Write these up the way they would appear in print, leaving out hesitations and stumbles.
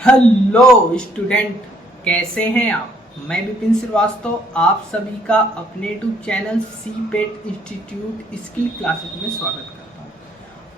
Hello student, कैसे हैं आप। मैं विपिन श्रीवास्तव आप सभी का अपने यूट्यूब चैनल सी पेट इंस्टीट्यूट स्किल क्लासेस में स्वागत करता हूं।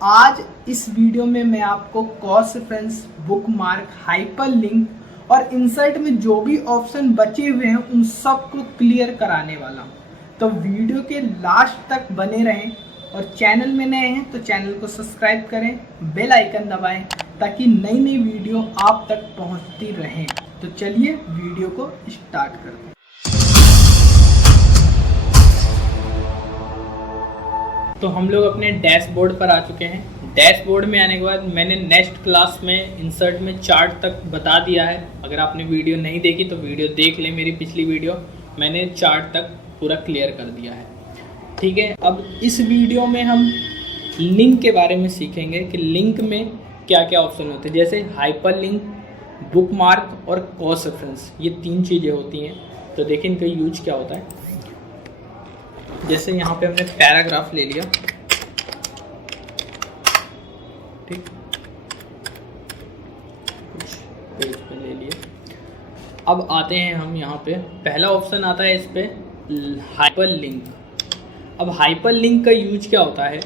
आज इस वीडियो में मैं आपको cross reference, book mark, hyper link और इंसर्ट में जो भी ऑप्शन बचे हुए हैं उन सब को क्लियर कराने वाला हूं। तो वीडियो के लास्ट तक बने रहें और चैनल में नए हैं तो चैनल को सब्सक्राइब करें, बेल आइकन दबाएं ताकि नई नई वीडियो आप तक पहुंचती रहें। तो चलिए वीडियो को स्टार्ट करते हैं। तो हम लोग अपने डैशबोर्ड पर आ चुके हैं। डैशबोर्ड में आने के बाद मैंने नेक्स्ट क्लास में इंसर्ट में चार्ट तक बता दिया है। अगर आपने वीडियो नहीं देखी तो वीडियो देख लें, मेरी पिछली वीडियो मैंने चार्ट तक पूरा क्लियर कर दिया है। ठीक है, अब इस वीडियो में हम लिंक के बारे में सीखेंगे कि लिंक में क्या क्या ऑप्शन होते हैं। जैसे हाइपर लिंक, बुक मार्क और क्रॉस रेफरेंस, ये तीन चीज़ें होती हैं। तो देखिए इनका यूज क्या होता है। जैसे यहाँ पे हमने पैराग्राफ ले लिया, ठीक, कुछ पेज पे ले लिए। अब आते हैं हम यहाँ पे, पहला ऑप्शन आता है इस पे हाइपर लिंक। अब हाइपर लिंक का यूज क्या होता है,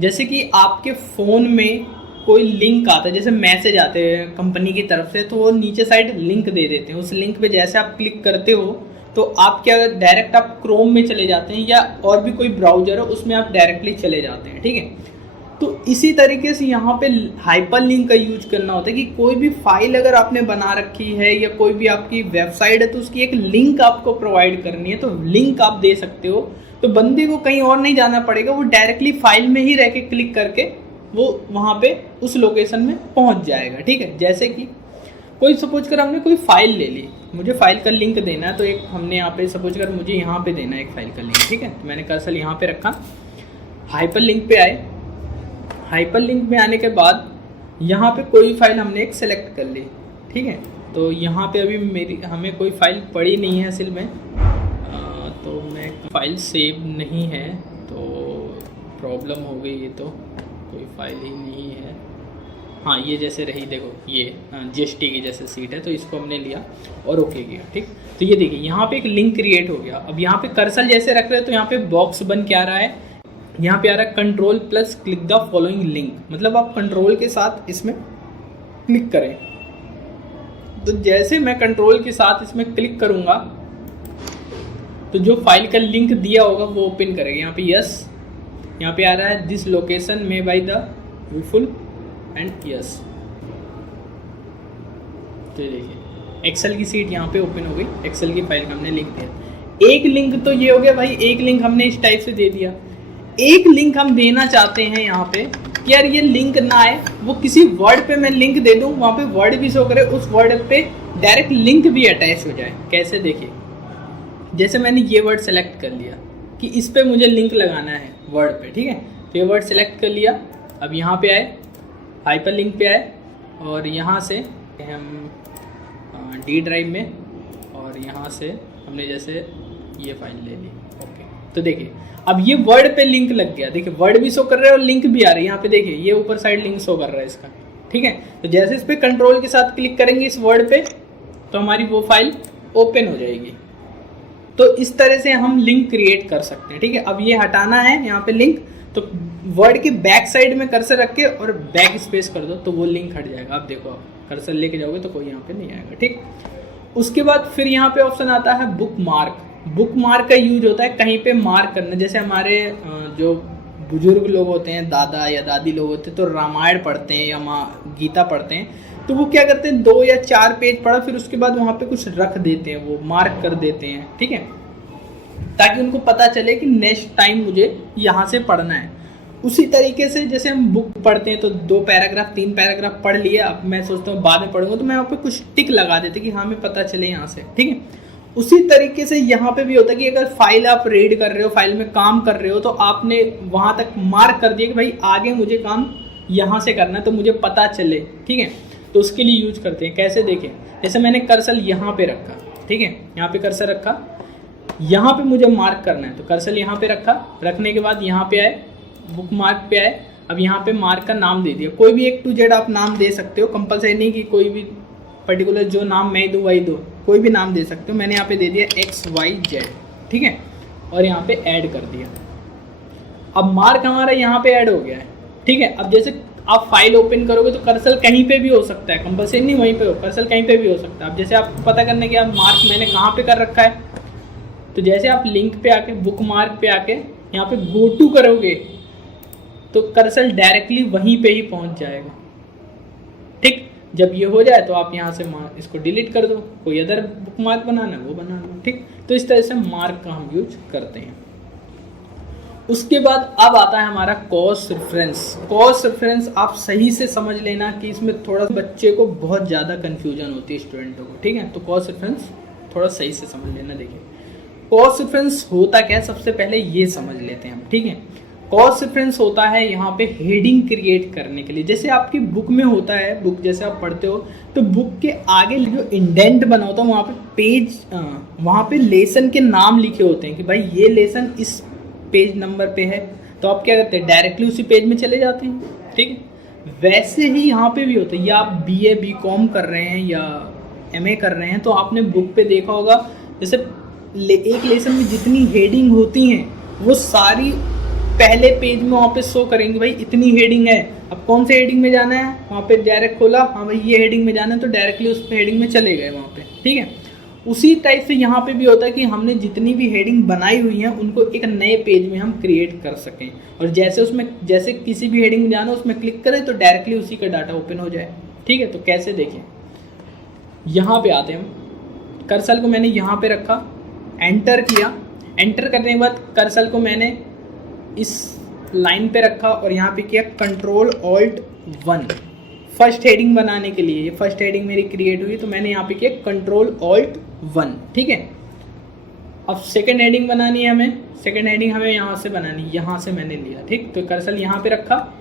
जैसे कि आपके फ़ोन में कोई लिंक आता है, जैसे मैसेज आते हैं कंपनी की तरफ से, तो वो नीचे साइड लिंक दे देते हैं। उस लिंक पे जैसे आप क्लिक करते हो तो आप क्या डायरेक्ट आप क्रोम में चले जाते हैं या और भी कोई ब्राउज़र है उसमें आप डायरेक्टली चले जाते हैं। ठीक है, तो इसी तरीके से यहाँ पे हाइपर लिंक का यूज करना होता है कि कोई भी फाइल अगर आपने बना रखी है या कोई भी आपकी वेबसाइट है तो उसकी एक लिंक आपको प्रोवाइड करनी है, तो लिंक आप दे सकते हो। तो बंदे को कहीं और नहीं जाना पड़ेगा, वो डायरेक्टली फाइल में ही रह के क्लिक करके वो वहाँ पे उस लोकेशन में पहुँच जाएगा। ठीक है, जैसे कि कोई सपोज कर हमने कोई फाइल ले ली, मुझे फाइल का लिंक देना है, तो एक हमने यहाँ पे सपोज कर मुझे यहाँ पे देना है एक फाइल का लिंक। ठीक है, तो मैंने कर्सर यहाँ पे रखा, हाइपर लिंक पे आए। हाइपर लिंक में आने के बाद यहाँ पे कोई फाइल हमने एक सेलेक्ट कर ली। ठीक है, तो यहाँ पे अभी हमें कोई फाइल पड़ी नहीं है असल में, तो मैं फाइल सेव नहीं है तो प्रॉब्लम हो गई। ये तो कोई फाइल ही नहीं है। हाँ, ये जैसे रही, देखो ये जीएसटी की जैसे सीट है, तो इसको हमने लिया और ओके किया। ठीक, तो ये देखिए यहाँ पे एक लिंक क्रिएट हो गया। अब यहाँ पे कर्सर जैसे रख रहे हो तो यहाँ पे बॉक्स बन के आ रहा है, यहाँ पे आ रहा है control plus click the following link, मतलब आप कंट्रोल के साथ इसमें क्लिक करें। तो जैसे मैं कंट्रोल के साथ इसमें क्लिक करूँगा तो जो फाइल का लिंक दिया होगा वो ओपन करेगा। यहाँ पे यस, यहाँ पे आ रहा है दिस लोकेशन में बाय द विफुल एंड यस। तो देखिए एक्सेल की सीट यहाँ पे ओपन हो गई, एक्सेल की फाइल का हमने लिंक दिया। एक लिंक तो ये हो गया भाई, एक लिंक हमने इस टाइप से दे दिया। एक लिंक हम देना चाहते हैं यहाँ पे कि यार ये लिंक ना आए, वो किसी वर्ड पे मैं लिंक दे दूँ, वहाँ पे वर्ड भी शो करे, उस वर्ड पे डायरेक्ट लिंक भी अटैच हो जाए। कैसे, देखिए जैसे मैंने ये वर्ड सेलेक्ट कर लिया कि इस पे मुझे लिंक लगाना है वर्ड पे। ठीक है, तो ये वर्ड सेलेक्ट कर लिया। अब यहाँ पे आए, हाइपर लिंक पे आए और यहाँ से हम डी ड्राइव में, और यहाँ से हमने जैसे ये फाइल ले ली। ओके, तो देखिए अब ये वर्ड पे लिंक लग गया। देखिए वर्ड भी शो कर रहा है और लिंक भी आ रही है। यहाँ पे देखिए ये ऊपर साइड लिंक शो कर रहा है इसका। ठीक है, तो जैसे इस पे कंट्रोल के साथ क्लिक करेंगे इस वर्ड पे तो हमारी वो फाइल ओपन हो जाएगी। तो इस तरह से हम लिंक क्रिएट कर सकते हैं। ठीक है, अब ये हटाना है यहाँ पे लिंक, तो वर्ड के बैक साइड में कर्सर रख के और बैक स्पेस कर दो तो वो लिंक हट जाएगा। आप देखो, आप कर्सर लेके जाओगे तो कोई यहाँ पे नहीं आएगा। ठीक, उसके बाद फिर यहाँ पे ऑप्शन आता है बुक मार्क। बुक मार्क का यूज होता है कहीं पे मार्क करना। जैसे हमारे जो बुजुर्ग लोग होते हैं, दादा या दादी लोग होते हैं, तो रामायण पढ़ते हैं या गीता पढ़ते हैं, तो वो क्या करते हैं 2 या 4 पेज पढ़ा, फिर उसके बाद वहाँ पे कुछ रख देते हैं, वो मार्क कर देते हैं। ठीक है, ताकि उनको पता चले कि नेक्स्ट टाइम मुझे यहाँ से पढ़ना है। उसी तरीके से जैसे हम बुक पढ़ते हैं तो 2 पैराग्राफ 3 पैराग्राफ पढ़ लिए, अब मैं सोचता हूँ बाद में पढ़ूंगा, तो मैं वहाँ पे कुछ टिक लगा देते कि हाँ हमें पता चले यहाँ से। ठीक है, उसी तरीके से यहाँ पे भी होता है कि अगर फाइल आप रीड कर रहे हो, फाइल में काम कर रहे हो, तो आपने वहाँ तक मार्क कर दिया कि भाई आगे मुझे काम यहाँ से करना है तो मुझे पता चले। ठीक है, तो उसके लिए यूज करते हैं। कैसे, देखें जैसे मैंने कर्सर यहाँ पे रखा। ठीक है, यहाँ पे कर्सर रखा, यहाँ पे मुझे मार्क करना है तो कर्सर यहाँ पे रखा, रखने के बाद यहाँ पे आए, बुक मार्क पे आए। अब यहाँ पे मार्क का नाम दे दिया, कोई भी एक टू जेड आप नाम दे सकते हो, कंपलसरी नहीं कि कोई भी पर्टिकुलर जो नाम मैं दूँ वही दो, कोई भी नाम दे सकते हो। मैंने यहाँ पे दे दिया XYZ, ठीक है, और यहाँ पे ऐड कर दिया। अब मार्क हमारा यहाँ पे ऐड हो गया है, ठीक है। अब जैसे आप फाइल ओपन करोगे तो कर्सर कहीं पे भी हो सकता है, कंपल्सरी नहीं वहीं पे हो, कर्सर कहीं पे भी हो सकता है। अब जैसे आप पता करने के मार्क मैंने कहाँ पे कर रखा है, तो जैसे आप लिंक पे आके बुक मार्क पे आके यहाँ पे गो टू करोगे तो कर्सर डायरेक्टली वहीं पे ही पहुँच जाएगा, ठीक। जब ये हो जाए तो आप यहाँ से इसको डिलीट कर दो, कोई अदर बुक मार्क बनाना है वो बना लो, ठीक। तो इस तरह से मार्क का हम यूज करते हैं। उसके बाद अब आता है हमारा कॉस्ट रेफरेंस। कॉस्ट रेफरेंस आप सही से समझ लेना कि इसमें थोड़ा बच्चे को बहुत ज़्यादा कन्फ्यूजन होती है स्टूडेंटों को, ठीक है। तो कॉस्ट रेफरेंस थोड़ा सही से समझ लेना। देखिए कॉस्ट रेफरेंस होता क्या है, सबसे पहले ये समझ लेते हैं हम, ठीक है। कॉस्ट रेफरेंस होता है यहाँ पे हेडिंग क्रिएट करने के लिए। जैसे आपकी बुक में होता है, बुक जैसे आप पढ़ते हो तो बुक के आगे जो इंडेंट बना होता है वहाँ पे पेज, वहाँ पे लेसन के नाम लिखे होते हैं कि भाई ये लेसन इस पेज नंबर पे है, तो आप क्या करते हैं डायरेक्टली उसी पेज में चले जाते हैं, ठीक है। वैसे ही यहाँ पे भी होता है, या आप BA BCom कर रहे हैं या MA कर रहे हैं तो आपने बुक पे देखा होगा जैसे एक लेसन में जितनी हेडिंग होती हैं वो सारी पहले पेज में वहाँ पे शो करेंगे, भाई इतनी हेडिंग है, अब कौन से हेडिंग में जाना है, वहाँ पे डायरेक्ट खोला, हाँ भाई ये हेडिंग में जाना है तो डायरेक्टली उस हेडिंग में चले गए वहाँ पे, ठीक है। उसी टाइप से यहाँ पे भी होता है कि हमने जितनी भी हेडिंग बनाई हुई हैं उनको एक नए पेज में हम क्रिएट कर सकें, और जैसे उसमें जैसे किसी भी हेडिंग में जाना उसमें क्लिक करें तो डायरेक्टली उसी का डाटा ओपन हो जाए, ठीक है। तो कैसे देखें, यहाँ पे आते हैं, कर्सर को मैंने यहाँ पे रखा, एंटर किया, एंटर करने के बाद कर्सर को मैंने इस लाइन पे रखा और यहाँ पे किया Ctrl+Alt+1 फर्स्ट हेडिंग बनाने के लिए। ये फर्स्ट हेडिंग मेरी क्रिएट हुई तो मैंने यहाँ पे किया Ctrl+Alt+1, ठीक है। अब सेकंड हेडिंग बनानी है हमें, सेकंड हेडिंग हमें यहाँ से बनानी, यहाँ से मैंने लिया, ठीक। तो कर्सर यहाँ पे रखा,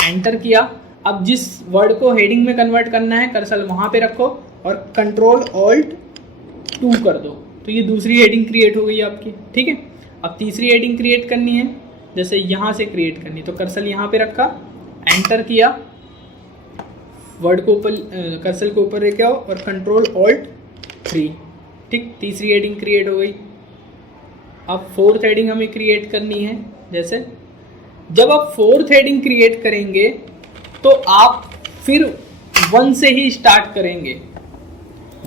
एंटर किया। अब जिस वर्ड को हेडिंग में कन्वर्ट करना है कर्सर वहाँ पे रखो और Ctrl+Alt+2 कर दो, तो ये दूसरी हेडिंग क्रिएट हो गई आपकी, ठीक है। अब तीसरी हेडिंग क्रिएट करनी है, जैसे यहाँ से क्रिएट करनी, तो कर्सर यहाँ पे रखा, एंटर किया, वर्ड को ऊपर कर्सर को ऊपर लेके आओ और Ctrl+Alt+3, ठीक। तीसरी हेडिंग क्रिएट हो गई। अब फोर्थ हेडिंग हमें क्रिएट करनी है। जैसे जब आप फोर्थ हेडिंग क्रिएट करेंगे तो आप फिर 1 से ही स्टार्ट करेंगे,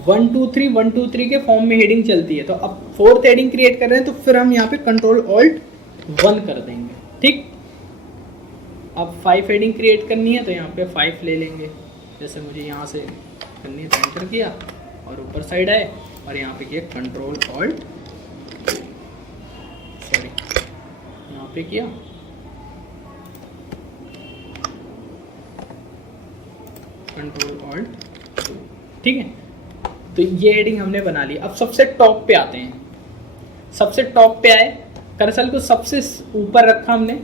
1 2 3 1 2 3 के फॉर्म में हेडिंग चलती है। तो अब फोर्थ हेडिंग क्रिएट कर रहे हैं तो फिर हम यहाँ पे Ctrl+Alt+1 कर देंगे, ठीक। अब 5 हेडिंग क्रिएट करनी है तो यहाँ पे 5 ले लेंगे, जैसे मुझे यहाँ से करनी है तो एंटर किया और ऊपर साइड आए और यहाँ पे किया Ctrl+Alt, सॉरी यहाँ पे किया Ctrl+Alt+2, ठीक है। तो ये हेडिंग हमने बना ली। अब सबसे टॉप पे आते हैं, सबसे टॉप पे आए, कर्सर को सबसे ऊपर रखा हमने,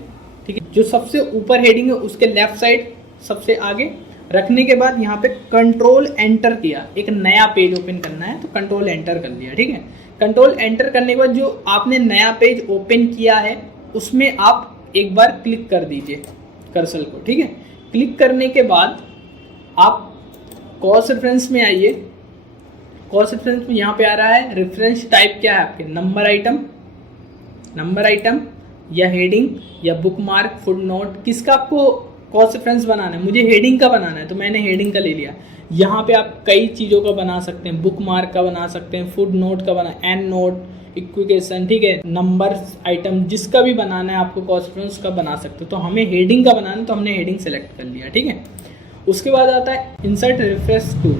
ठीक है। जो सबसे ऊपर हेडिंग है उसके लेफ्ट साइड सबसे आगे रखने के बाद यहाँ पे कंट्रोल एंटर किया, एक नया पेज ओपन करना है तो कंट्रोल एंटर कर लिया, ठीक है। कंट्रोल एंटर करने के बाद जो आपने नया पेज ओपन किया है उसमें आप एक बार क्लिक कर दीजिए कर्सर को, ठीक है। क्लिक करने के बाद आप कॉस्ट रेफरेंस में आइए, कॉस्ट रेफरेंस में यहाँ पे आ रहा है रेफरेंस टाइप क्या है आपके, नंबर आइटम या हेडिंग या बुक मार्क, फुट नोट, किसका आपको कॉस्ट रेफरेंस बनाना है। मुझे हेडिंग का बनाना है तो मैंने हेडिंग का ले लिया। यहाँ पे आप कई चीज़ों का बना सकते हैं, बुक मार्क का बना सकते हैं, फुट नोट का बना, एंड नोट, इक्विकेशन, ठीक है, नंबर आइटम, जिसका भी बनाना है आपको कॉस्ट रेफरेंस का बना सकते हो। तो हमें हेडिंग का बनाना है तो हमने हेडिंग सेलेक्ट कर लिया, ठीक है। उसके बाद आता है इंसर्ट रेफरेंस टू।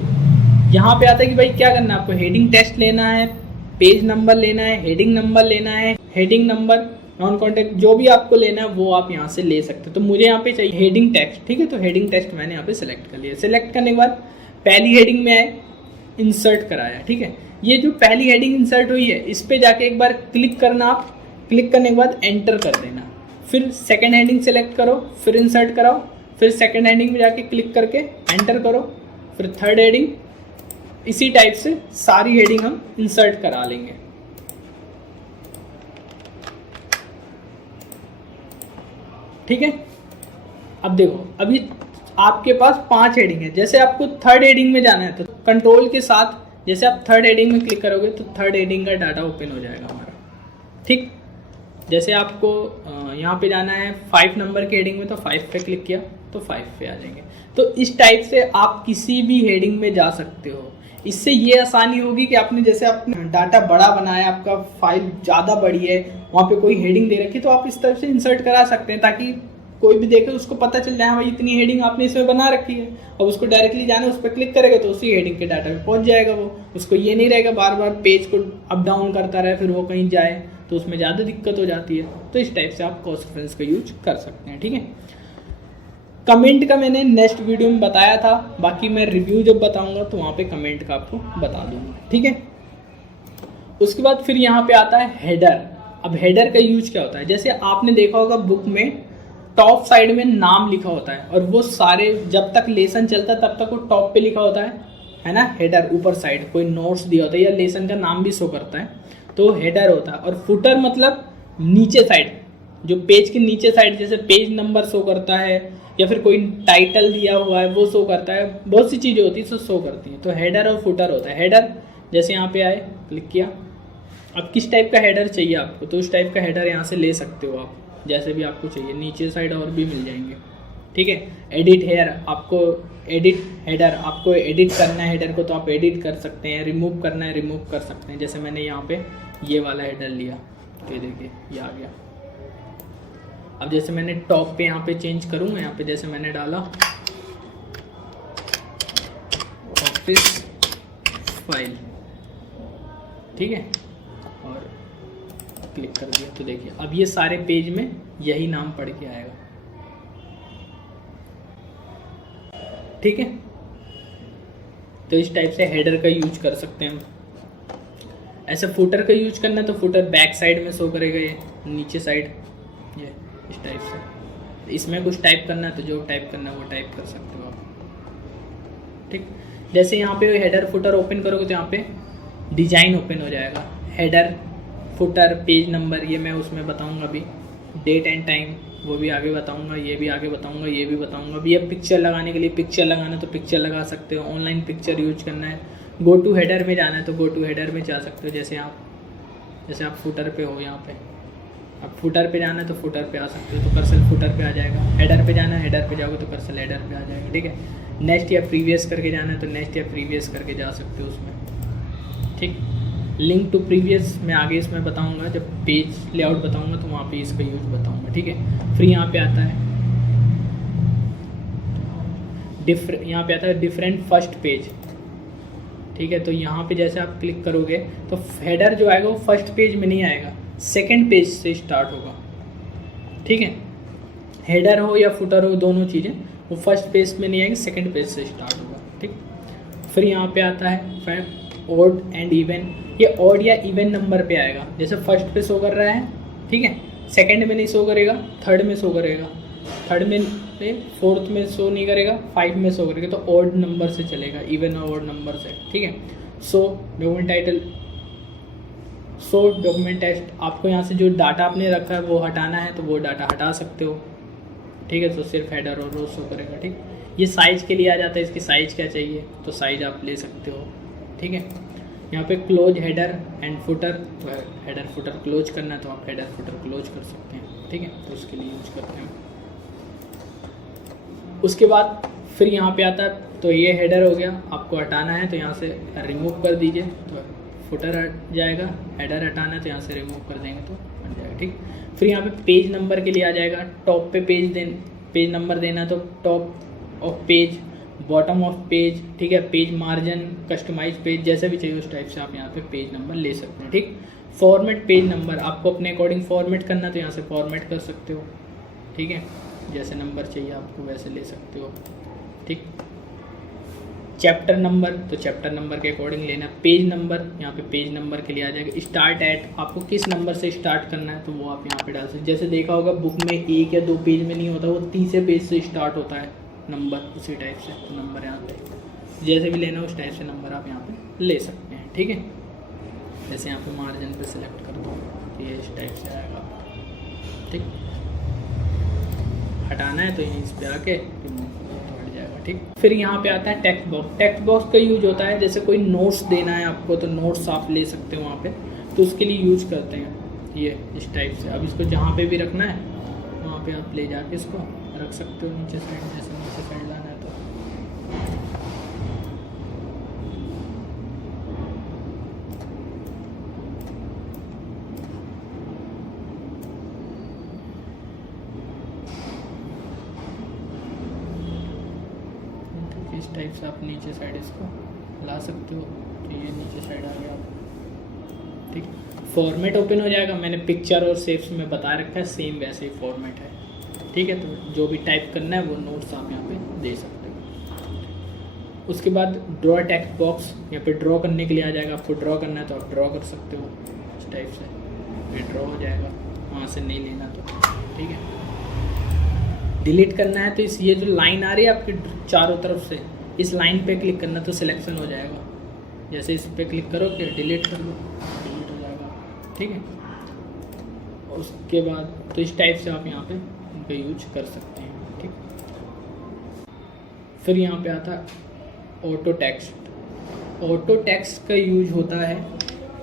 यहाँ पे आता है कि भाई क्या करना है आपको, हेडिंग टेक्स्ट लेना है, पेज नंबर लेना है, हेडिंग नंबर लेना है, हेडिंग नंबर, नॉन कॉन्टेक्ट, जो भी आपको लेना है वो आप यहाँ से ले सकते हो। तो मुझे यहाँ पे चाहिए हेडिंग टेक्स्ट, ठीक है। तो हेडिंग टेक्स्ट मैंने यहाँ पे सेलेक्ट कर लिया। सेलेक्ट करने के बाद पहली हेडिंग में आए, इंसर्ट कराया, ठीक है। ये जो पहली हेडिंग इंसर्ट हुई है इस पे जाके एक बार क्लिक करना, आप क्लिक करने के बाद एंटर कर देना, फिर सेकेंड हेडिंग सेलेक्ट करो, फिर इंसर्ट कराओ, फिर सेकेंड हेडिंग में जाके क्लिक करके एंटर करो, फिर थर्ड हेडिंग, इसी टाइप से सारी हेडिंग हम इंसर्ट करा लेंगे। ठीक है। अब देखो, अभी आपके पास 5 हेडिंग है। जैसे आपको थर्ड हेडिंग में जाना है तो कंट्रोल के साथ जैसे आप थर्ड हेडिंग में क्लिक करोगे तो थर्ड हेडिंग का डाटा ओपन हो जाएगा हमारा। ठीक, जैसे आपको यहाँ पे जाना है 5 नंबर के हेडिंग में तो 5 पे क्लिक किया तो 5 पे आ जाएंगे। तो इस टाइप से आप किसी भी हेडिंग में जा सकते हो। इससे ये आसानी होगी कि आपने जैसे अपना डाटा बड़ा बनाया, आपका फाइल ज़्यादा बड़ी है, वहाँ पे कोई हेडिंग दे रखी, तो आप इस तरह से इंसर्ट करा सकते हैं ताकि कोई भी देखे उसको पता चल जाए भाई इतनी हेडिंग आपने इसमें बना रखी है। अब उसको डायरेक्टली जाना, उस पर क्लिक करेगा तो उसी हेडिंग के डाटा पे पहुंच जाएगा। वो उसको ये नहीं रहेगा बार बार पेज को अप डाउन करता रहे फिर वो कहीं जाए, तो उसमें ज़्यादा दिक्कत हो जाती है। तो इस टाइप से आप कॉस्ट रेफरेंस का यूज कर सकते हैं। ठीक है, कमेंट का मैंने नेक्स्ट वीडियो में बताया था, बाकी मैं रिव्यू जब बताऊंगा तो वहाँ पे कमेंट का आपको बता दूंगा। ठीक है, उसके बाद फिर यहाँ पे आता है हेडर। अब हेडर का यूज क्या होता है, जैसे आपने देखा होगा बुक में टॉप साइड में नाम लिखा होता है और वो सारे जब तक लेसन चलता है तब तक वो टॉप पे लिखा होता है ना। हेडर ऊपर साइड कोई नोट्स दिया होता है या लेसन का नाम भी शो करता है तो हेडर होता है। और फुटर मतलब नीचे साइड, जो पेज के नीचे साइड जैसे पेज नंबर शो करता है या फिर कोई टाइटल दिया हुआ है वो शो करता है, बहुत सी चीज़ें होती है जो शो करती हैं। तो हेडर और फुटर होता है। हेडर जैसे यहाँ पे आए क्लिक किया, अब किस टाइप का हेडर चाहिए आपको तो उस टाइप का हेडर यहाँ से ले सकते हो आप, जैसे भी आपको चाहिए। नीचे साइड और भी मिल जाएंगे। ठीक है, एडिट हेयर, आपको एडिट हेडर, आपको एडिट करना है हेडर को तो आप एडिट कर सकते हैं, रिमूव करना है रिमूव कर सकते हैं। जैसे मैंने यहाँ पे ये वाला हेडर लिया, ये देखिए ये आ गया। अब जैसे मैंने टॉप पे यहाँ पे चेंज करूँगा, यहाँ पे जैसे मैंने डाला ऑफिस फाइल, ठीक है, और क्लिक कर दिया तो देखिए अब ये सारे पेज में यही नाम पढ़ के आएगा। ठीक है, तो इस टाइप से हेडर का यूज कर सकते हैं। ऐसे फुटर का यूज करना है तो फुटर बैक साइड में शो करेगा, ये नीचे साइड, ये इस टाइप से। इसमें कुछ टाइप करना है तो जो टाइप करना है वो टाइप कर सकते हो आप। ठीक, जैसे यहाँ पे हेडर फुटर ओपन करोगे तो यहाँ पे डिजाइन ओपन हो जाएगा। हेडर फुटर पेज नंबर ये मैं उसमें बताऊंगा अभी, डेट एंड टाइम वो भी आगे बताऊंगा, ये भी आगे बताऊंगा, ये भी बताऊंगा। अभी अब पिक्चर लगाने के लिए पिक्चर लगाना तो पिक्चर लगा सकते हो, ऑनलाइन पिक्चर यूज करना है, गो टू हेडर में जाना है तो गो टू हेडर में जा सकते हो। जैसे आप फुटर पे हो, यहाँ पे अब फुटर पे जाना है तो फुटर पे आ सकते हो तो कर्सर फुटर पे आ जाएगा। हेडर पे जाना है हेडर पे जाओगे तो कर्सर हेडर पे आ जाएगा। ठीक है, नेक्स्ट या प्रीवियस करके जाना है तो नेक्स्ट या प्रीवियस करके जा सकते हो उसमें। ठीक, लिंक टू प्रीवियस मैं आगे इसमें बताऊंगा, जब पेज लेआउट बताऊंगा तो वहाँ पे इसका यूज बताऊंगा। ठीक है, फिर यहाँ पे आता है डिफरेंट फर्स्ट पेज। ठीक है, तो यहाँ पे जैसे आप क्लिक करोगे तो हेडर जो आएगा वो फर्स्ट पेज में नहीं आएगा, सेकंड पेज से स्टार्ट होगा। ठीक है, हेडर हो या फुटर हो दोनों चीज़ें वो फर्स्ट पेज में नहीं आएगी, सेकंड पेज से स्टार्ट होगा। ठीक, फिर यहाँ पे आता है ऑड एंड इवन, ये ऑड या इवन नंबर पे आएगा। जैसे फर्स्ट पे शो कर रहा है, ठीक है, सेकंड में नहीं शो करेगा, थर्ड में शो करेगा, थर्ड में फोर्थ में शो नहीं करेगा, 5 में शो करेगा। तो ऑड नंबर से चलेगा, इवन और ऑड नंबर से। ठीक है, सो डॉक्यूमेंट टाइटल, सो डॉक्यूमेंट टेक्स्ट, आपको यहाँ से जो डाटा आपने रखा है वो हटाना है तो वो डाटा हटा सकते हो। ठीक है, तो सिर्फ हेडर और रो शो करेगा। ठीक, ये साइज़ के लिए आ जाता है, इसकी साइज़ क्या चाहिए तो साइज़ आप ले सकते हो। ठीक है, यहाँ पे क्लोज हेडर एंड फुटर, तो हेडर फुटर क्लोज करना है तो आप हेडर फुटर क्लोज कर सकते हैं। ठीक है, तो उसके लिए यूज करते हैं। उसके बाद फिर यहाँ पे आता है तो ये हेडर हो गया, आपको हटाना है तो यहाँ से रिमूव कर दीजिए तो फुटर हट जाएगा, हेडर हटाना है तो यहाँ से रिमूव कर देंगे तो हट जाएगा। ठीक, फिर यहाँ पे पेज नंबर के लिए आ जाएगा, टॉप पे पेज नंबर देना तो top of page, bottom of page. ठीक है, पेज मार्जिन, कस्टमाइज पेज, जैसे भी चाहिए उस टाइप से आप यहाँ पे पेज नंबर ले सकते हैं। ठीक, फॉर्मेट पेज नंबर, आपको अपने अकॉर्डिंग फॉर्मेट करना तो यहाँ से फॉर्मेट कर सकते हो। ठीक है, जैसे नंबर चाहिए आपको वैसे ले सकते हो। ठीक, चैप्टर नंबर तो चैप्टर नंबर के अकॉर्डिंग लेना। पेज नंबर, यहाँ पे पेज नंबर के लिए आ जाएगा। स्टार्ट एट, आपको किस नंबर से स्टार्ट करना है तो वो आप यहाँ पे डाल सकते। जैसे देखा होगा बुक में 1 या 2 पेज में नहीं होता, वो 30 पेज से स्टार्ट होता है नंबर, उसी टाइप से तो नंबर यहाँ पे जैसे भी लेना उस टाइप से नंबर आप यहाँ पे ले सकते हैं। ठीक है, जैसे यहाँ पे मार्जिन पे सिलेक्ट कर दो तो ये इस टाइप से आएगा। ठीक, हटाना है तो यहीं इस पे आके रिमूव कर दो तो हट ठीक। फिर यहाँ पे आता है टेक्स्ट बॉक्स। टेक्स्ट बॉक्स का यूज होता है जैसे कोई नोट्स देना है आपको, तो नोट्स आप ले सकते हो वहाँ पे, तो उसके लिए यूज करते हैं ये इस टाइप से। अब इसको जहाँ पे भी रखना है वहाँ पे आप ले जाके इसको रख सकते हो नीचे साइड, जैसे नीचे साइड लाना है तो। इस टाइप से आप नीचे साइड इसको ला सकते हो, तो ये नीचे साइड आ गया ठीक। फॉर्मेट ओपन हो जाएगा, मैंने पिक्चर और शेप्स में बता रखा है, सेम वैसे ही फॉर्मेट है ठीक है। तो जो भी टाइप करना है वो नोट्स आप यहाँ पे दे सकते हो। उसके बाद ड्रॉ टेक्स्ट बॉक्स, यहाँ पे ड्रॉ करने के लिए आ जाएगा, आपको ड्रॉ करना है तो आप ड्रॉ कर सकते हो इस टाइप से, ये ड्रॉ हो जाएगा, वहाँ से नहीं लेना तो ठीक है। डिलीट करना है तो इस ये जो लाइन आ रही है आपकी चारों तरफ से, इस लाइन पे क्लिक करना तो सिलेक्शन हो जाएगा, जैसे इस पे क्लिक करो कि डिलीट कर लो, डिलीट हो जाएगा ठीक है। उसके बाद तो इस टाइप से आप यहाँ पे इनका यूज कर सकते हैं ठीक। फिर यहाँ पे आता है ऑटो टेक्स्ट। ऑटो टेक्स्ट का यूज होता है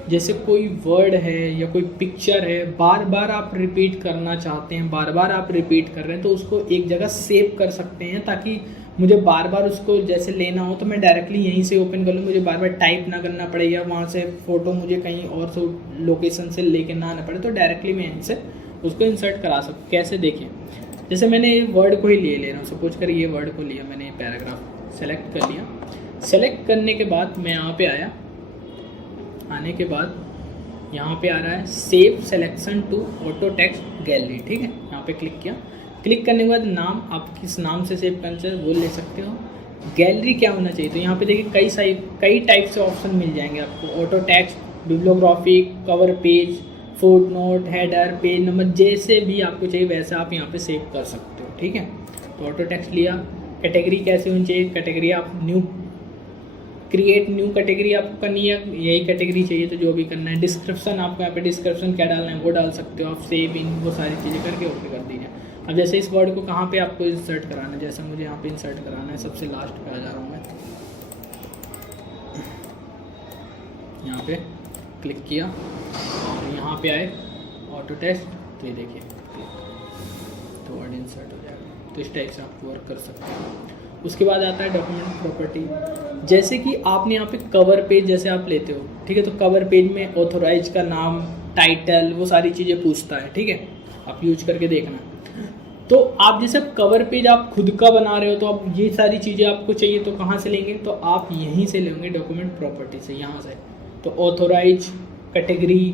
जैसे कोई वर्ड है या कोई पिक्चर है, बार बार आप रिपीट करना चाहते हैं, बार बार आप रिपीट कर रहे हैं, तो उसको एक जगह सेव कर सकते हैं, ताकि मुझे बार बार उसको जैसे लेना हो तो मैं डायरेक्टली यहीं से ओपन कर लूँ, मुझे बार बार टाइप ना करना पड़े, या वहाँ से फ़ोटो मुझे कहीं और से लोकेशन से लेके ना आना पड़े, तो डायरेक्टली मैं यहीं से उसको इंसर्ट करा सकूँ। कैसे देखिए, जैसे मैंने ये वर्ड को ही ले रहा हूँ, सपोज कर ये वर्ड को लिया मैंने, ये पैराग्राफ सेलेक्ट कर लिया। सेलेक्ट करने के बाद मैं यहाँ पे आया, आने के बाद यहाँ पे आ रहा है save selection to auto text gallery ठीक है। यहाँ पे क्लिक किया, क्लिक करने के बाद नाम आप किस नाम से सेव करना चाहिए वो ले सकते हो। गैलरी क्या होना चाहिए, तो यहाँ पे देखिए कई टाइप से ऑप्शन मिल जाएंगे आपको, auto text, bibliographic, cover page, foot note, header, page number, जैसे भी आपको चाहिए वैसे आप यहाँ पे सेव कर सकते हो ठीक है। तो ऑटो टेक्स्ट लिया। कैटेगरी कैसे होनी चाहिए, कैटेगरी आप न्यू क्रिएट न्यू कैटेगरी आपको करनी है, यही कैटेगरी चाहिए तो जो भी करना है। डिस्क्रिप्शन आपको यहाँ पे डिस्क्रिप्शन क्या डालना है वो डाल सकते हो आप, सेव इन वो सारी चीज़ें करके ओके कर दीजिए। अब जैसे इस वर्ड को कहाँ पे आपको इंसर्ट कराना है, जैसे मुझे यहाँ पे इंसर्ट कराना है, सबसे लास्ट पे आ जा रहा हूँ मैं, यहाँ पे क्लिक किया और यहाँ पे आए ऑटो टेक्स्ट, तो ये देखिए तो वर्ड इंसर्ट हो जाएगा। तो इस टाइप से आप वर्क कर सकते हैं। उसके बाद आता है डॉक्यूमेंट प्रॉपर्टी। जैसे कि आपने यहाँ पे कवर पेज जैसे आप लेते हो ठीक है, तो कवर पेज में ऑथोराइज का नाम, टाइटल, वो सारी चीज़ें पूछता है ठीक है, आप यूज करके देखना। तो आप जैसे कवर पेज आप खुद का बना रहे हो, तो आप ये सारी चीज़ें आपको चाहिए तो कहाँ से लेंगे, तो आप यहीं से लेंगे डॉक्यूमेंट प्रॉपर्टी से, यहाँ से। तो authorize, category,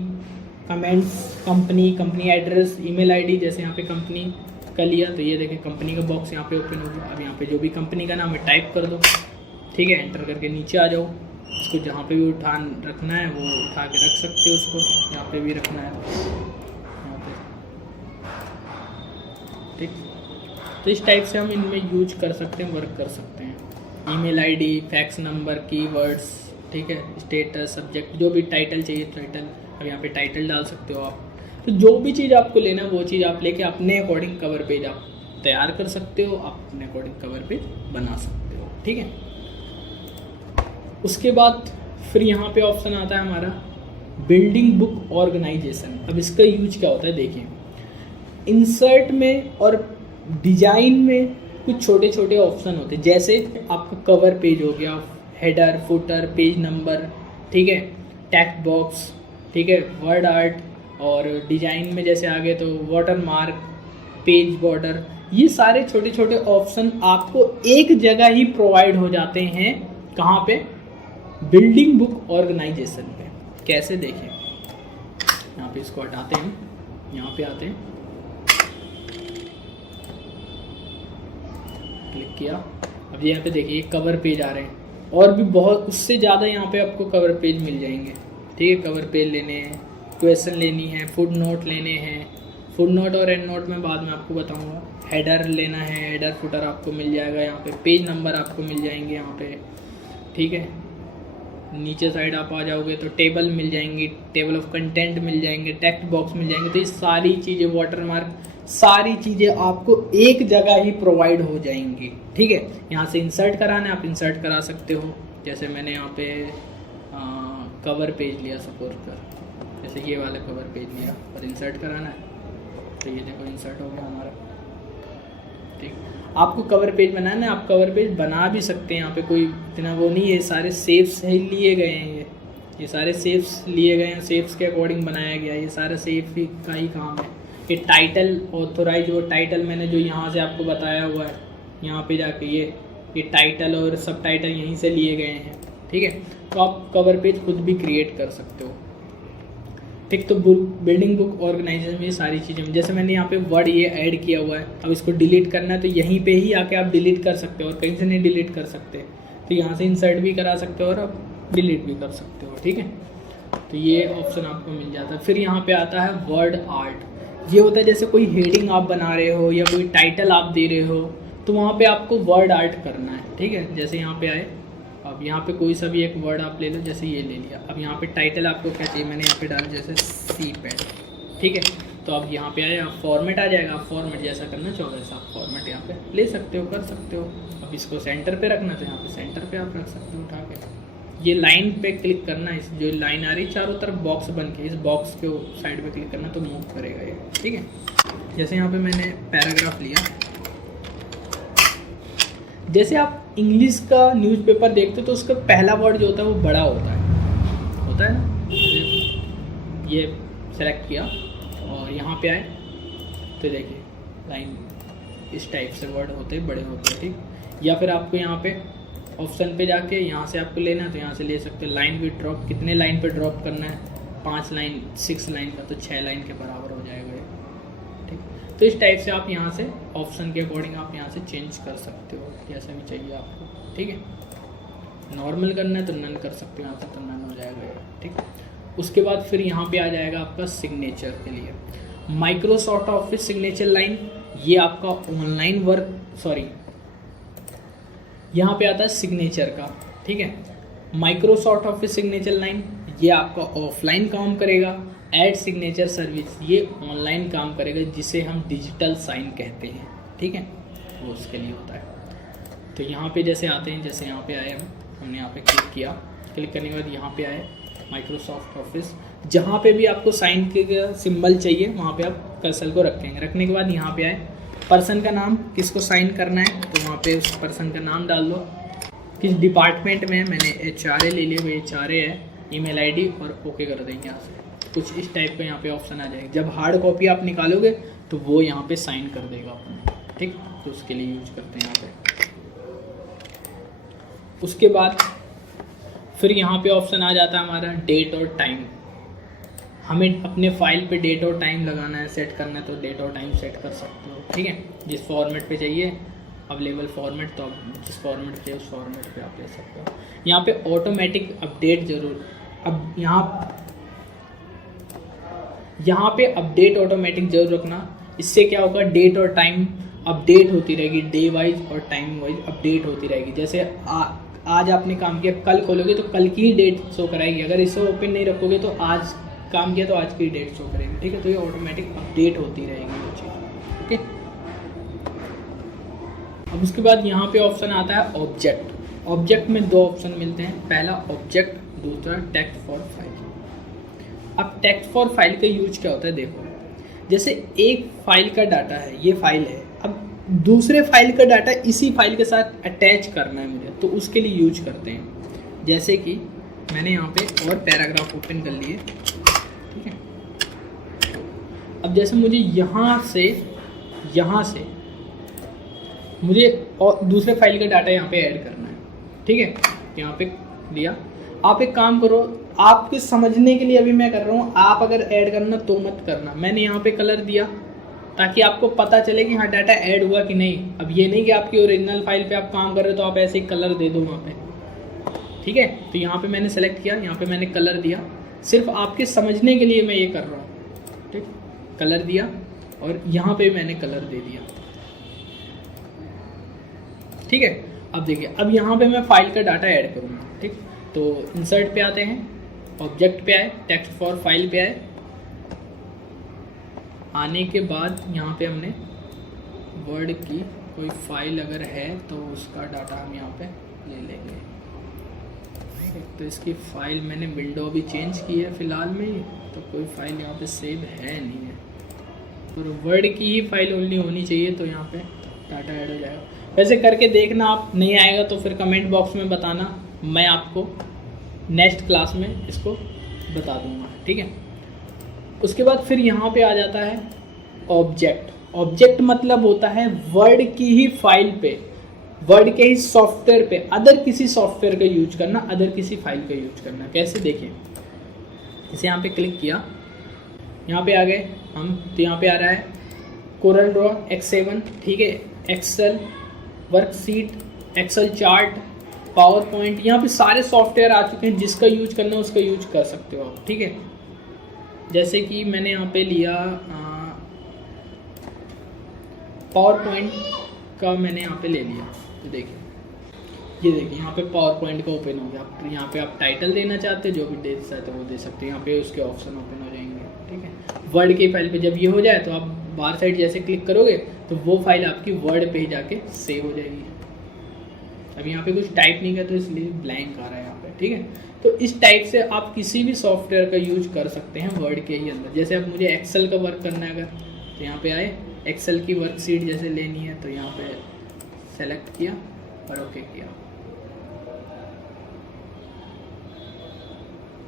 comments, company address, email ID, जैसे यहाँ पे कंपनी का लिया तो ये देखें कंपनी का बॉक्स यहाँ पे ओपन हो गया। अब यहाँ पे जो भी कंपनी का नाम है टाइप कर दो ठीक है, एंटर करके नीचे आ जाओ। इसको जहाँ पे भी रखना है वो उठा के रख सकते हो, उसको यहाँ पे भी रखना है यहाँ पे ठीक। तो इस टाइप से हम इनमें यूज कर सकते हैं, वर्क कर सकते हैं। Email ID, fax number, keywords ठीक है, स्टेटस, सब्जेक्ट, जो भी टाइटल चाहिए टाइटल, अब यहाँ पे टाइटल डाल सकते हो आप। तो जो भी चीज़ आपको लेना है वो चीज़ आप लेके अपने अकॉर्डिंग कवर पेज आप तैयार कर सकते हो, आप अपने अकॉर्डिंग कवर पेज बना सकते हो ठीक है। उसके बाद फिर यहाँ पे ऑप्शन आता है हमारा बिल्डिंग बुक ऑर्गेनाइजेशन। अब इसका यूज क्या होता है देखिए, इंसर्ट में और डिजाइन में कुछ छोटे छोटे ऑप्शन होते हैं, जैसे आपका कवर पेज हो गया, हेडर, फुटर, पेज नंबर ठीक है, टेक्स्ट बॉक्स ठीक है, वर्ड आर्ट, और डिजाइन में जैसे आगे तो वाटर मार्क, पेज बॉर्डर, ये सारे छोटे छोटे ऑप्शन आपको एक जगह ही प्रोवाइड हो जाते हैं। कहाँ पे, बिल्डिंग बुक ऑर्गेनाइजेशन पे। कैसे देखें, यहाँ पे इसको हटाते हैं, यहाँ पे आते हैं, क्लिक किया। अब यहाँ पे देखिए कवर पेज आ रहे हैं, और भी बहुत उससे ज़्यादा यहाँ पे आपको कवर पेज मिल जाएंगे ठीक है। कवर पेज लेने हैं, क्वेश्चन लेनी है, फुट नोट लेने हैं, फुट नोट और एंड नोट में बाद में आपको बताऊंगा। हेडर लेना है, हेडर फुटर आपको मिल जाएगा यहाँ पे, पेज नंबर आपको मिल जाएंगे यहाँ पे ठीक है। नीचे साइड आप आ जाओगे तो टेबल मिल जाएंगी, टेबल ऑफ कंटेंट मिल जाएंगे, टेक्स्ट बॉक्स मिल जाएंगे। तो ये सारी चीज़ें, वाटरमार्क, सारी चीज़ें आपको एक जगह ही प्रोवाइड हो जाएंगी। ठीक है, यहाँ से इंसर्ट कराना है आप इंसर्ट करा सकते हो। जैसे मैंने यहाँ पे कवर पेज लिया सपोज कर, जैसे ये वाला कवर पेज लिया और इंसर्ट कराना है तो ये देखो इंसर्ट हो गया हमारा। ठीक, आपको कवर पेज बनाना है, आप कवर पेज बना भी सकते हैं, यहाँ पे कोई इतना वो नहीं है। सारे सेव्स ही लिए गए हैं, ये सारे सेव्स लिए गए हैं, सेव्स के अकॉर्डिंग बनाया गया है, ये सारा सेव का ही काम है। ये टाइटल ऑथोराइज, वो टाइटल मैंने जो यहाँ से आपको बताया हुआ है, यहाँ पे जाके ये टाइटल और सब टाइटल यहीं से लिए गए हैं। ठीक है, तो आप कवर पेज खुद भी क्रिएट कर सकते हो। ठीक, तो बिल्डिंग बुक ऑर्गेनाइजेशन में ये सारी चीज़ें, जैसे मैंने यहाँ पे वर्ड ये ऐड किया हुआ है, अब इसको डिलीट करना है तो यहीं पे ही आके आप डिलीट कर सकते हो और कहीं से नहीं डिलीट कर सकते। तो यहाँ से इंसर्ट भी करा सकते हो और आप डिलीट भी कर सकते हो। ठीक है, तो ये ऑप्शन आपको मिल जाता है। फिर यहाँ पे आता है वर्ड आर्ट। ये होता है जैसे कोई हेडिंग आप बना रहे हो या कोई टाइटल आप दे रहे हो तो वहाँ पे आपको वर्ड आर्ट करना है। ठीक है, जैसे यहाँ पे आए, अब यहाँ पे कोई सा भी एक वर्ड आप ले लो, जैसे ये ले लिया। अब यहाँ पे टाइटल आपको क्या चाहिए, मैंने यहाँ पे डाला जैसे सी पैड। ठीक है, तो अब यहाँ पे आए, आप फॉर्मेट आ जाएगा, आप फॉर्मेट जैसा करना चाहो वैसा आप फॉर्मेट यहाँ पे ले सकते हो, कर सकते हो। अब इसको सेंटर पे रखना तो यहाँ पे सेंटर पे आप रख सकते हो उठा के। ये लाइन पे क्लिक करना, इस जो लाइन आ रही है चारों तरफ बॉक्स बन के, इस बॉक्स के साइड पे क्लिक करना तो मूव करेगा ये। ठीक है, जैसे यहाँ पे मैंने पैराग्राफ लिया, जैसे आप इंग्लिश का न्यूज़पेपर देखते हो तो उसका पहला वर्ड जो होता है वो बड़ा होता है ना। ये सेलेक्ट किया और यहाँ पे आए तो देखिए लाइन इस टाइप से वर्ड होते हैं, बड़े होते हैं। ठीक, या फिर आपको यहाँ पे ऑप्शन पे जाके यहाँ से आपको लेना है तो यहाँ से ले सकते हो। लाइन भी ड्रॉप, कितने लाइन पे ड्रॉप करना है, 5 लाइन 6 लाइन का, तो 6 लाइन के बराबर हो जाएगा ये। ठीक, तो इस टाइप से आप यहाँ से ऑप्शन के अकॉर्डिंग आप यहाँ से चेंज कर सकते हो जैसा भी चाहिए आपको। ठीक है, नॉर्मल करना है तो नन कर सकते हो, यहाँ तक तो नन हो जाएगा ये। ठीक, उसके बाद फिर यहाँ पे आ जाएगा आपका सिग्नेचर के लिए माइक्रोसॉफ्ट ऑफिस सिग्नेचर लाइन। ये आपका ऑनलाइन वर्क, सॉरी यहाँ पे आता है सिग्नेचर का। ठीक है, माइक्रोसॉफ्ट ऑफिस सिग्नेचर लाइन ये आपका ऑफलाइन काम करेगा। ऐड सिग्नेचर सर्विस ये ऑनलाइन काम करेगा, जिसे हम डिजिटल साइन कहते हैं। ठीक है, वो उसके लिए होता है। तो यहाँ पे जैसे आते हैं, जैसे यहाँ पे आए हमने यहाँ पे क्लिक किया, क्लिक करने के बाद यहाँ पे आए माइक्रोसॉफ्ट ऑफिस, जहाँ पे भी आपको साइन के सिंबल चाहिए वहाँ पे आप कर्सर को रखेंगे। रखने के बाद यहाँ पे आए, पर्सन का नाम किसको साइन करना है तो वहाँ पे उस पर्सन का नाम डाल दो। किस डिपार्टमेंट में है, मैंने HRA ले लिया, वो HRA है, ईमेल आईडी और ओके कर देंगे यहाँ से। कुछ इस टाइप का यहाँ पे ऑप्शन आ जाएगा। जब हार्ड कॉपी आप निकालोगे तो वो यहाँ पे साइन कर देगा अपने। ठीक, तो उसके लिए यूज करते हैं यहाँ पे। उसके बाद फिर यहाँ पे ऑप्शन आ जाता है हमारा डेट और टाइम। हमें अपने फाइल पे डेट और टाइम लगाना है, सेट करना है तो डेट और टाइम सेट कर सकते हो। ठीक है, जिस फॉर्मेट पे चाहिए अवेलेबल फॉर्मेट, तो आप जिस फॉर्मेट पे उस फॉर्मेट पे आप ले सकते हो। यहाँ पे ऑटोमेटिक अपडेट जरूर, अब यहाँ पे अपडेट ऑटोमेटिक जरूर रखना। इससे क्या होगा, डेट और टाइम अपडेट होती रहेगी, डे वाइज और टाइम वाइज अपडेट होती रहेगी। जैसे आज आपने काम किया, कल खोलोगे तो कल की ही डेट शो कराएगी। अगर इसे ओपन नहीं रखोगे तो आज काम किया तो आज की डेट शो करेगी। ठीक है, तो ये ऑटोमेटिक अपडेट होती रहेगी वो चीज़। ओके, अब उसके बाद यहाँ पे ऑप्शन आता है ऑब्जेक्ट। ऑब्जेक्ट में 2 ऑप्शन मिलते हैं, पहला ऑब्जेक्ट, दूसरा टेक्स्ट फॉर फाइल। अब टेक्स्ट फॉर फाइल का यूज क्या होता है, देखो जैसे एक फाइल का डाटा है, ये फाइल है, अब दूसरे फाइल का डाटा इसी फाइल के साथ अटैच करना है मुझे, तो उसके लिए यूज करते हैं। जैसे कि मैंने यहाँ पे और पैराग्राफ ओपन कर लिए। ठीक है, अब जैसे मुझे यहाँ से मुझे और दूसरे फाइल का डाटा यहाँ पे ऐड करना है। ठीक है, यहाँ पे दिया। आप एक काम करो, आपके समझने के लिए अभी मैं कर रहा हूँ, आप अगर ऐड करना तो मत करना। मैंने यहाँ पे कलर दिया ताकि आपको पता चले कि हाँ डाटा ऐड हुआ कि नहीं। अब ये नहीं कि आपकी ओरिजिनल फाइल पे आप काम कर रहे हो तो आप ऐसे ही कलर दे दो वहाँ पे। ठीक है, तो यहाँ पे मैंने सेलेक्ट किया, यहाँ पे मैंने कलर दिया, सिर्फ आपके समझने के लिए मैं ये कर रहा हूँ। ठीक, कलर दिया और यहाँ पे मैंने कलर दे दिया। ठीक है, अब देखिए, अब यहाँ पे मैं फाइल का डाटा ऐड करूँगा। ठीक, तो इंसर्ट पे आते हैं, ऑब्जेक्ट पे आए, टेक्स्ट फॉर फाइल पे आए। आने के बाद यहाँ पे हमने वर्ड की कोई फाइल अगर है तो उसका डाटा हम यहाँ पे ले लेंगे। तो इसकी फ़ाइल मैंने विंडो भी चेंज की है फ़िलहाल में, तो कोई फ़ाइल यहाँ पे सेव है नहीं है, और वर्ड की ही फाइल ओनली होनी चाहिए, तो यहाँ पे डाटा ऐड हो जाएगा। वैसे करके देखना, आप नहीं आएगा तो फिर कमेंट बॉक्स में बताना, मैं आपको नेक्स्ट क्लास में इसको बता दूँगा, ठीक है। उसके बाद फिर यहाँ पे आ जाता है ऑब्जेक्ट। ऑब्जेक्ट मतलब होता है वर्ड की ही फाइल पे, वर्ड के ही सॉफ्टवेयर पे अदर किसी सॉफ्टवेयर का यूज करना, अदर किसी फाइल का यूज करना। कैसे देखिए, इसे यहाँ पे क्लिक किया, यहाँ पे आ गए हम, तो यहाँ पे आ रहा है कोरल ड्रॉ X7, ठीक है, Excel worksheet, Excel chart, PowerPoint, यहाँ पे सारे सॉफ्टवेयर आ चुके हैं। जिसका यूज करना है उसका यूज कर सकते हो आप, ठीक है। जैसे कि मैंने यहाँ पे लिया पावर पॉइंट का, मैंने यहाँ पे ले लिया, तो देखिए ये देखिए यहाँ पे पावर पॉइंट का ओपन हो गया। आप यहाँ पे आप टाइटल देना चाहते हैं, जो भी दे सकते हैं वो दे सकते हैं, यहाँ पे उसके ऑप्शन ओपन हो जाएंगे, ठीक है। वर्ड की फाइल पे जब ये हो जाए तो आप बाहर साइड जैसे क्लिक करोगे तो वो फाइल आपकी वर्ड पे ही जाके सेव हो जाएगी। अब यहाँ पे कुछ टाइप नहीं किया तो इसलिए ब्लैंक आ रहा है यहाँ पे, ठीक है। तो इस टाइप से आप किसी भी सॉफ्टवेयर का यूज कर सकते हैं वर्ड के ही अंदर। जैसे अब मुझे एक्सेल का वर्क करना है अगर, तो यहाँ पे आए, एक्सेल की वर्कशीट जैसे लेनी है तो यहाँ पे सेलेक्ट किया और ओके किया,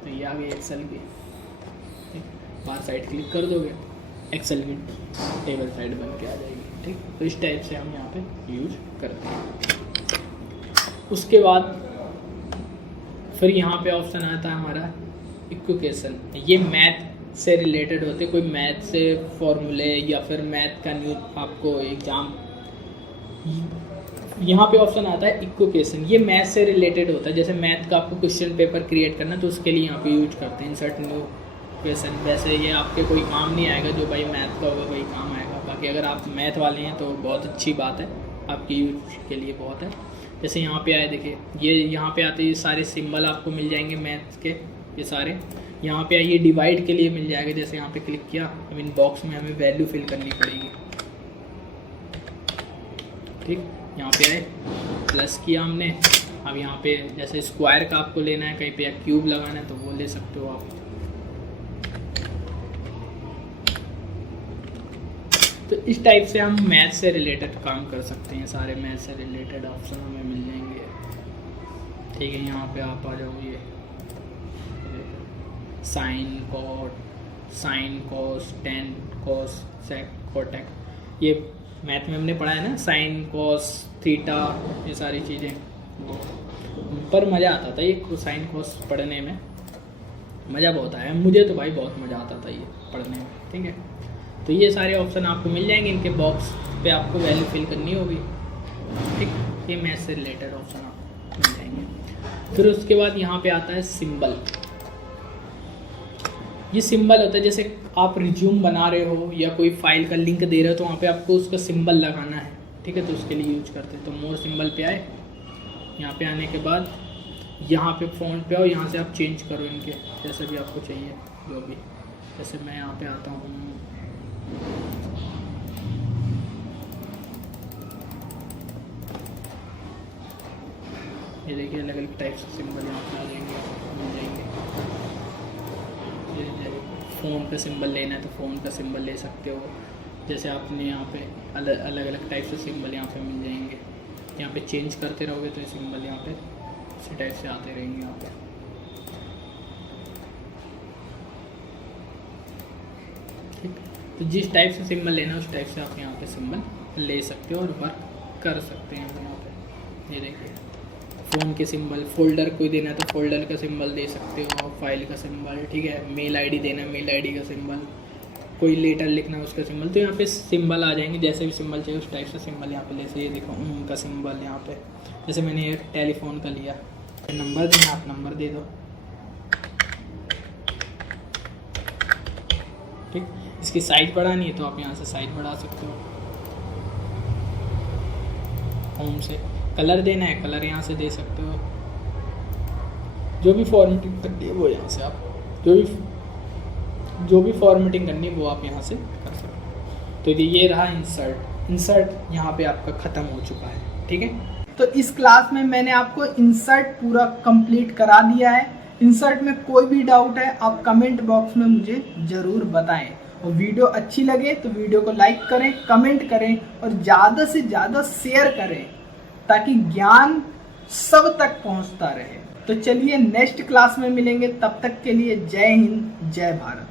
तो ये आ गई एक्सेल की। बाहर साइड क्लिक कर दोगे, एक्सेल की टेबल साइड बन के आ जाएगी, ठीक। तो इस टाइप से हम यहाँ पे यूज करते हैं। उसके बाद फिर यहाँ पे ऑप्शन आता है हमारा इक्वेशन। ये मैथ से रिलेटेड होते, कोई मैथ से फॉर्मूले या फिर मैथ का न्यू आपको एग्जाम, यहाँ पे ऑप्शन आता है इक्वेशन। ये मैथ से रिलेटेड होता है, जैसे मैथ का आपको क्वेश्चन पेपर क्रिएट करना तो उसके लिए यहाँ पे यूज करते हैं इंसर्ट न्यू क्वेश्चन। वैसे ये आपके कोई काम नहीं आएगा, जो भाई मैथ का होगा वही काम आएगा। बाकी अगर आप मैथ वाले हैं तो बहुत अच्छी बात है, आपकी यूज के लिए बहुत है। जैसे यहाँ पे आए, देखिए ये यहाँ पे आते ये सारे सिंबल आपको मिल जाएंगे मैथ के, ये सारे यहाँ पे आइए डिवाइड के लिए मिल जाएगा। जैसे यहाँ पे क्लिक किया, अब इन बॉक्स में हमें वैल्यू फिल करनी पड़ेगी, ठीक। यहाँ पे आए, प्लस किया हमने। अब यहाँ पे जैसे स्क्वायर का आपको लेना है कहीं पे, या क्यूब लगाना है तो वो ले सकते हो आप। तो इस टाइप से हम मैथ से रिलेटेड काम कर सकते हैं, सारे मैथ से रिलेटेड ऑप्शन हमें मिल जाएंगे, ठीक है। यहाँ पे आप आ जाओ, ये sine cot, sine cos, tan cos, sec, cosec, ये मैथ में हमने पढ़ा है ना, साइन कॉस थीटा, ये सारी चीज़ें। पर मज़ा आता था ये साइन कॉस पढ़ने में, मज़ा बहुत आया मुझे तो भाई, बहुत मज़ा आता था ये पढ़ने में, ठीक है। तो ये सारे ऑप्शन आपको मिल जाएंगे, इनके बॉक्स पे आपको वैल्यू फिल करनी होगी, ठीक। ये मैथ से रिलेटेड ऑप्शन आपको मिल जाएंगे। फिर उसके बाद यहाँ पे आता है सिंबल। ये सिंबल होता है, जैसे आप रिज्यूम बना रहे हो या कोई फाइल का लिंक दे रहे हो तो वहाँ पे आपको उसका सिंबल लगाना है, ठीक है। तो उसके लिए यूज करते हैं। तो मोर सिंबल पे आए, यहाँ पे आने के बाद यहाँ पे फ़ॉन्ट पे आओ, यहाँ से आप चेंज करो इनके जैसे भी आपको चाहिए, जो भी। जैसे मैं यहाँ पे आता हूँ, ये देखिए अलग अलग टाइप से सिंबल यहाँ पे आ जाएंगे, मिल जाएंगे। फ़ोन का सिंबल लेना है तो फ़ोन का सिंबल ले सकते हो। जैसे आपने यहाँ पे अलग अलग टाइप से सिंबल यहाँ पे मिल जाएंगे। यहाँ पे चेंज करते रहोगे तो ये सिंबल यहाँ पे इसी टाइप से आते रहेंगे यहाँ पे, ठीक। तो जिस टाइप से सिंबल लेना है उस टाइप से आप यहाँ पे सिंबल ले सकते हो और वर्क कर सकते हैं यहाँ पे। ये देखिए फ़ोन के सिंबल, फोल्डर कोई देना है तो फोल्डर का सिंबल दे सकते हो, फाइल का सिंबल, ठीक है। मेल आईडी देना है, मेल आईडी का सिंबल, कोई लेटर लिखना है उसका सिंबल। तो यहाँ पे सिंबल आ जाएंगे, जैसे भी सिंबल चाहिए उस टाइप से सिंबल यहाँ पे ले सकते। ये देखो उनका सिंबल यहाँ पे, जैसे मैंने एक टेलीफोन का लिया, नंबर देना, आप नंबर दे दो, ठीक। इसकी साइज बढ़ानी है तो आप यहाँ से साइज बढ़ा सकते हो, होम से। कलर देना है, कलर यहाँ से दे सकते हो, जो भी फॉर्मेटिंग करनी है वो यहाँ से आप जो भी फॉर्मेटिंग करनी है वो आप यहाँ से कर सकते हो। तो ये रहा इंसर्ट यहाँ पे आपका ख़त्म हो चुका है। ठीक है, तो इस क्लास में मैंने आपको इंसर्ट पूरा कंप्लीट करा दिया है। इंसर्ट में कोई भी डाउट है आप कमेंट बॉक्स में मुझे ज़रूर बताएं, और वीडियो अच्छी लगे तो वीडियो को लाइक करें, कमेंट करें और ज़्यादा से ज़्यादा शेयर करें ताकि ज्ञान सब तक पहुंचता रहे। तो चलिए नेक्स्ट क्लास में मिलेंगे, तब तक के लिए जय हिंद, जय भारत।